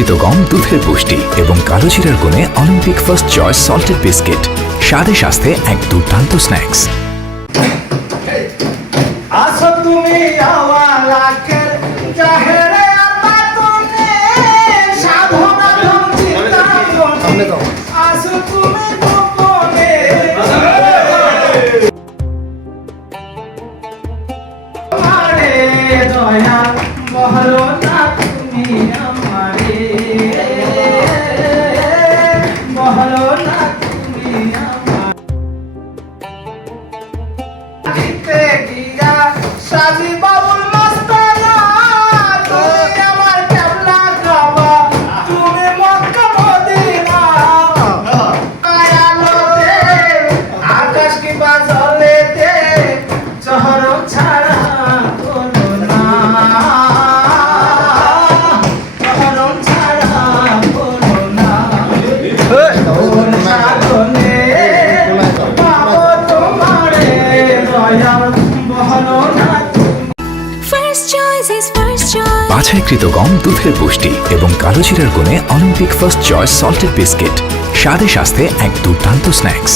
বাছাইকৃত গম দুধের পুষ্টি এবং কালো জিরার গুণে Olympic first choice salted biscuit, স্বাদে স্বাস্থ্যে এক দুর্দান্ত স্ন্যাক্স। আসো তুমি আওয়ালাকের জাহেরে আতাতুনে সাধনা চিন্তা মনে আসো তুমি গোপনে আমারে দয়া বহলো না তুমি আমারে বহলো না তুমি জিতে গিয়া সাজি বাবুল মস্তানা তুমি আমার কেবলা কাবা তুমি মক্কা মদিনা আয়ালোতে আকাশ কি বাজলেতে শহর ছাড়া কোনো না শহর ছাড়া কোনো না কোন সাধনে পাবো তোমারে দয়া বহলো না First choice is first choice. বাছাইকৃত গম দুধের পুষ্টি এবং কালো জিরার গুণে Olympic first choice salted biscuit, স্বাদে স্বাস্থ্যে এক দুর্দান্ত স্ন্যাক্স।